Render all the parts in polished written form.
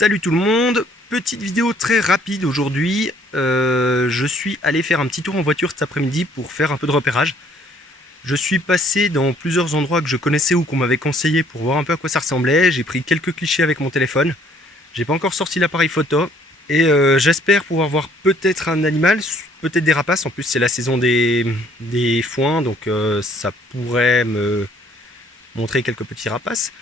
Salut tout le monde, petite vidéo très rapide aujourd'hui. Je suis allé faire un petit tour en voiture cet après-midi pour faire un peu de repérage. Je suis passé dans plusieurs endroits que je connaissais ou qu'on m'avait conseillé pour voir un peu à quoi ça ressemblait. J'ai pris quelques clichés avec mon téléphone. J'ai pas encore sorti l'appareil photo. Et j'espère pouvoir voir peut-être un animal, peut-être des rapaces. En plus c'est la saison des foins, donc ça pourrait me montrer quelques petits rapaces.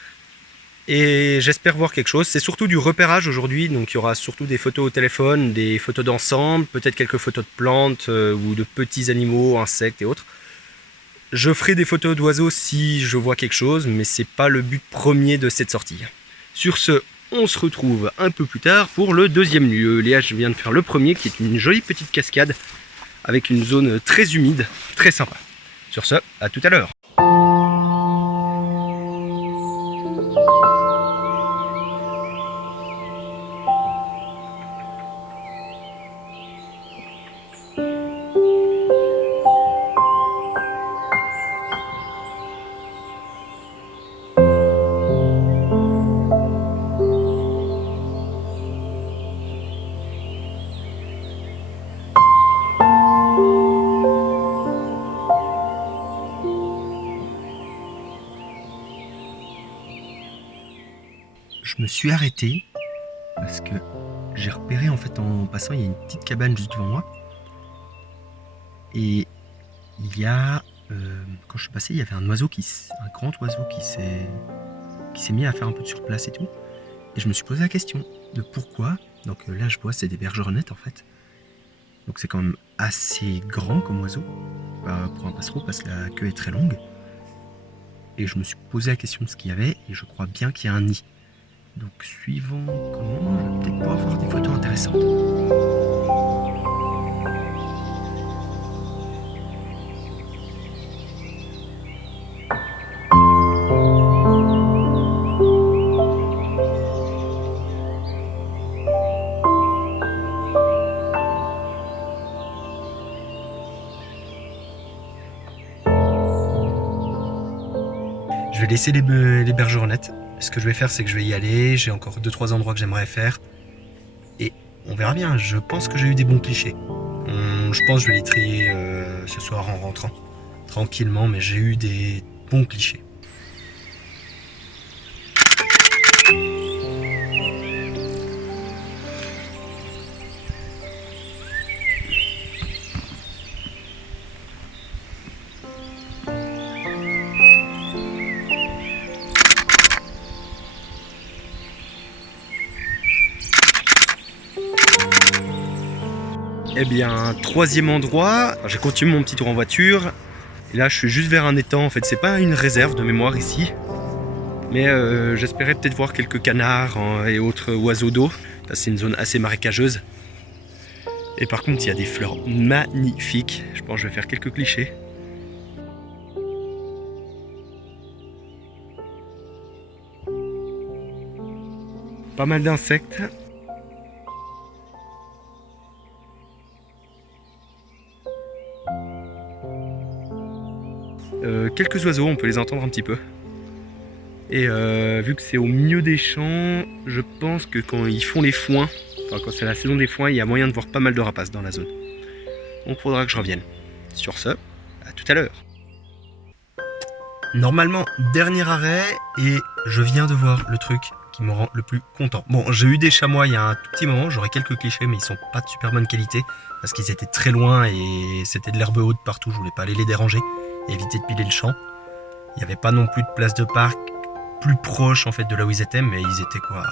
Et j'espère voir quelque chose. C'est surtout du repérage aujourd'hui, donc il y aura surtout des photos au téléphone, des photos d'ensemble, peut-être quelques photos de plantes ou de petits animaux, insectes et autres. Je ferai des photos d'oiseaux si je vois quelque chose, mais c'est pas le but premier de cette sortie. Sur ce, on se retrouve un peu plus tard pour le deuxième lieu. Léa, je viens de faire le premier, qui est une jolie petite cascade avec une zone très humide, très sympa. Sur ce, à tout à l'heure. Je me suis arrêté parce que j'ai repéré en fait en passant, il y a une petite cabane juste devant moi. Et il y a, quand je suis passé, il y avait un grand oiseau qui s'est mis à faire un peu de surplace et tout. Et je me suis posé la question de pourquoi. Donc là je vois c'est des bergeronnettes en fait. Donc c'est quand même assez grand comme oiseau pour un passereau parce que la queue est très longue. Et je me suis posé la question de ce qu'il y avait et je crois bien qu'il y a un nid. Donc suivant comment, je vais peut-être pouvoir avoir des photos intéressantes. Je vais laisser les bergeronnettes. Ce que je vais faire, c'est que je vais y aller. J'ai encore 2-3 endroits que j'aimerais faire. Et on verra bien. Je pense que j'ai eu des bons clichés. Je pense que je vais les trier ce soir en rentrant. Tranquillement, mais j'ai eu des bons clichés. Eh bien, troisième endroit, j'ai continué mon petit tour en voiture. Et là, je suis juste vers un étang. En fait, c'est pas une réserve de mémoire ici. Mais j'espérais peut-être voir quelques canards et autres oiseaux d'eau. C'est une zone assez marécageuse. Et par contre, il y a des fleurs magnifiques. Je pense que je vais faire quelques clichés. Pas mal d'insectes. Quelques oiseaux, on peut les entendre un petit peu. Et vu que c'est au milieu des champs, je pense que quand ils font les foins, enfin quand c'est la saison des foins, il y a moyen de voir pas mal de rapaces dans la zone. Donc il faudra que je revienne. Sur ce, à tout à l'heure. Normalement, dernier arrêt, et je viens de voir le truc qui me rend le plus content. Bon, j'ai eu des chamois il y a un tout petit moment, j'aurais quelques clichés, mais ils sont pas de super bonne qualité, parce qu'ils étaient très loin et c'était de l'herbe haute partout, je voulais pas aller les déranger, et éviter de piler le champ. Il n'y avait pas non plus de place de parc plus proche en fait de là où ils étaient, mais ils étaient quoi,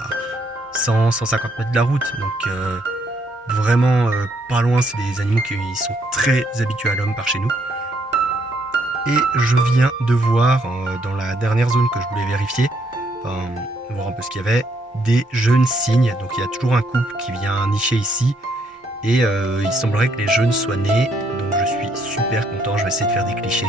100-150 mètres de la route, donc vraiment pas loin. C'est des animaux qui sont très habitués à l'homme par chez nous. Et je viens de voir dans la dernière zone que je voulais vérifier, enfin voir un peu ce qu'il y avait, des jeunes cygnes. Donc il y a toujours un couple qui vient nicher ici et il semblerait que les jeunes soient nés, donc je suis super content. Je vais essayer de faire des clichés